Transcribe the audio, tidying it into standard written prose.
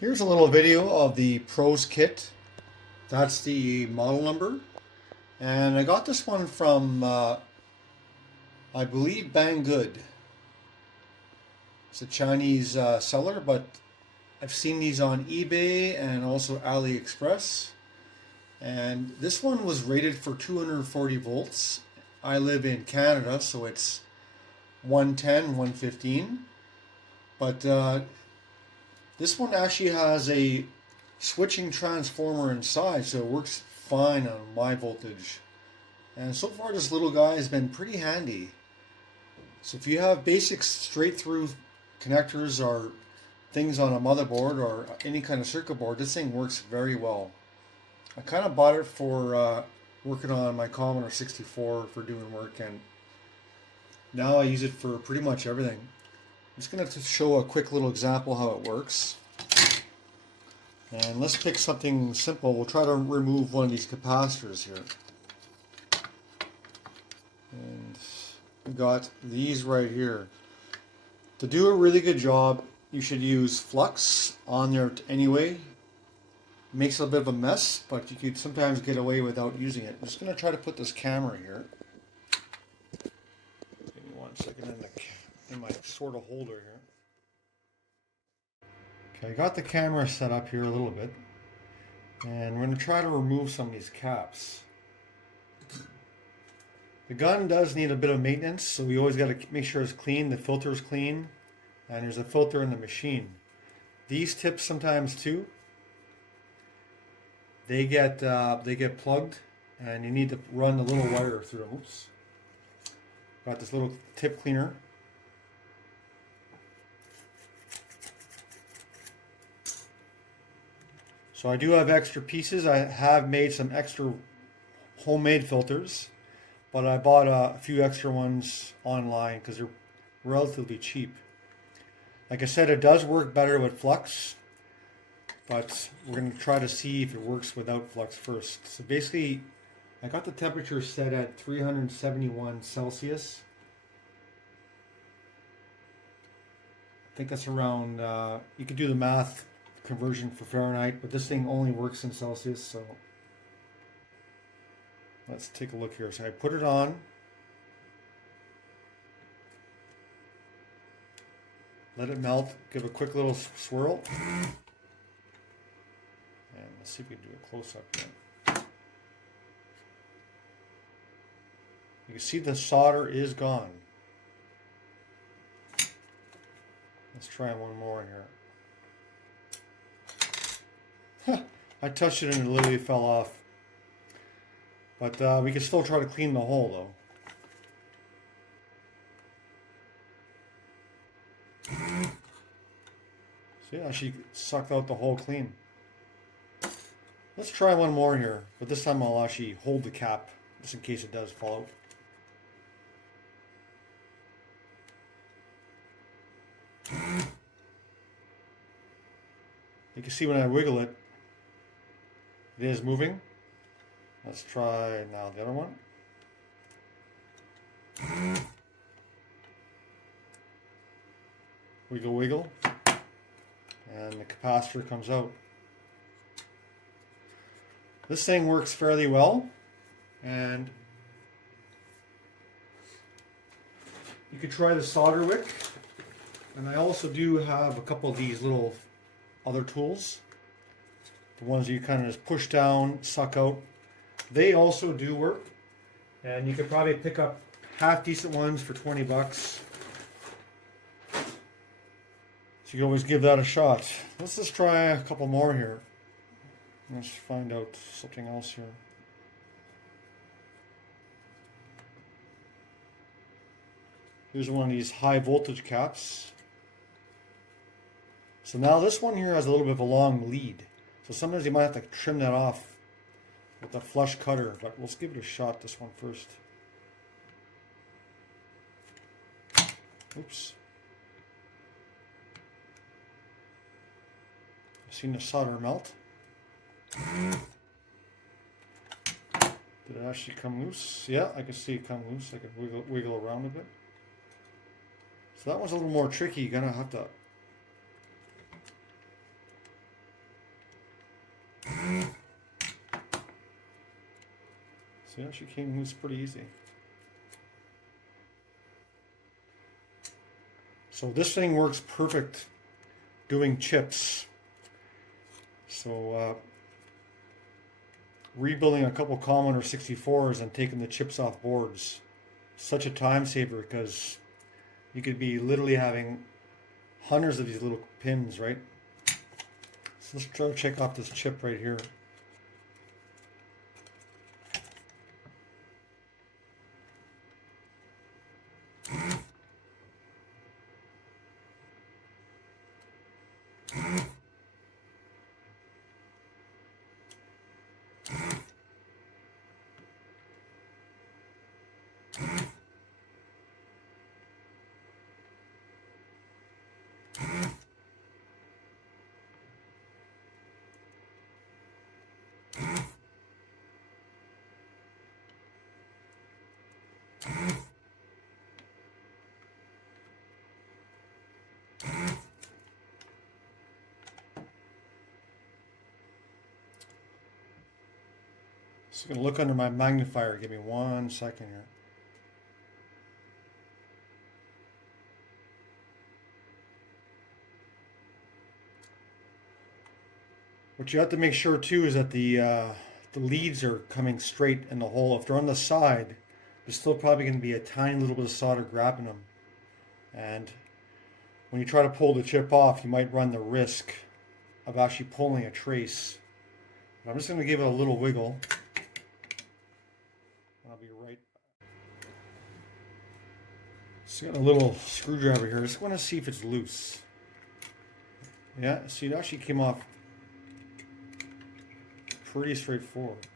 Here's a little video of the Pro'sKit. That's the model number. And I got this one from, I believe, Banggood. It's a Chinese seller, but I've seen these on eBay and also AliExpress. And this one was rated for 240 volts. I live in Canada, so it's 110, 115. But this one actually has a switching transformer inside, so it works fine on my voltage. And so far this little guy has been pretty handy. So if you have basic straight through connectors or things on a motherboard or any kind of circuit board, this thing works very well. I kind of bought it for working on my Commodore 64 for doing work, and now I use it for pretty much everything. I'm just going to show a quick little example how it works. And let's pick something simple. We'll try to remove one of these capacitors here. And we got these right here. To do a really good job, you should use flux on there anyway. Makes a bit of a mess, but you could sometimes get away without using it. I'm just going to try to put this camera here. Give me 1 second in my sort of holder here. Okay, I got the camera set up here a little bit, and we're going to try to remove some of these caps. The gun does need a bit of maintenance, so we always got to make sure it's clean, the filter is clean, and there's a filter in the machine. These tips sometimes too, they get plugged, and you need to run the little wire through them. Oops. Got this little tip cleaner. So I do have extra pieces. I have made some extra homemade filters, but I bought a few extra ones online because they're relatively cheap. Like I said, it does work better with flux, but we're going to try to see if it works without flux first. So basically, I got the temperature set at 371 Celsius. I think that's around, you could do the math conversion for Fahrenheit, but this thing only works in Celsius, so let's take a look here. So I put it on. Let it melt, give a quick little swirl. And let's see if we can do a close-up here. You can see the solder is gone. Let's try one more here. I touched it and it literally fell off. But we can still try to clean the hole though. See, it actually sucked out the hole clean. Let's try one more here, but this time I'll actually hold the cap just in case it does fall out. You can see when I wiggle it, it is moving. Let's try now the other one. Wiggle, wiggle, and the capacitor comes out. This thing works fairly well, and you could try the solder wick. And I also do have a couple of these little other tools, the ones you kind of just push down, suck out. They also do work, and you could probably pick up half decent ones for 20 bucks. So you can always give that a shot. Let's just try a couple more here. Let's find out something else here. Here's one of these high voltage caps. So now this one here has a little bit of a long lead. So sometimes you might have to trim that off with a flush cutter, but let's give it a shot, this one first. Oops. Seen the solder melt. Did it actually come loose? Yeah, I can see it come loose. I can wiggle around a bit. So that one's a little more tricky. You're gonna have to See, it actually came loose pretty easy. So this thing works perfect doing chips. So rebuilding a couple Commodore 64s and taking the chips off boards, such a time saver, because you could be literally having hundreds of these little pins, right? So let's try to check off this chip right here. Just gonna look under my magnifier. Give me 1 second here. What you have to make sure too is that the leads are coming straight in the hole. If they're on the side, there's still probably going to be a tiny little bit of solder grabbing them. And when you try to pull the chip off, you might run the risk of actually pulling a trace. I'm just going to give it a little wiggle. I'll be right back. So got a little screwdriver here. I just want to see if it's loose. Yeah, see, it actually came off pretty straightforward.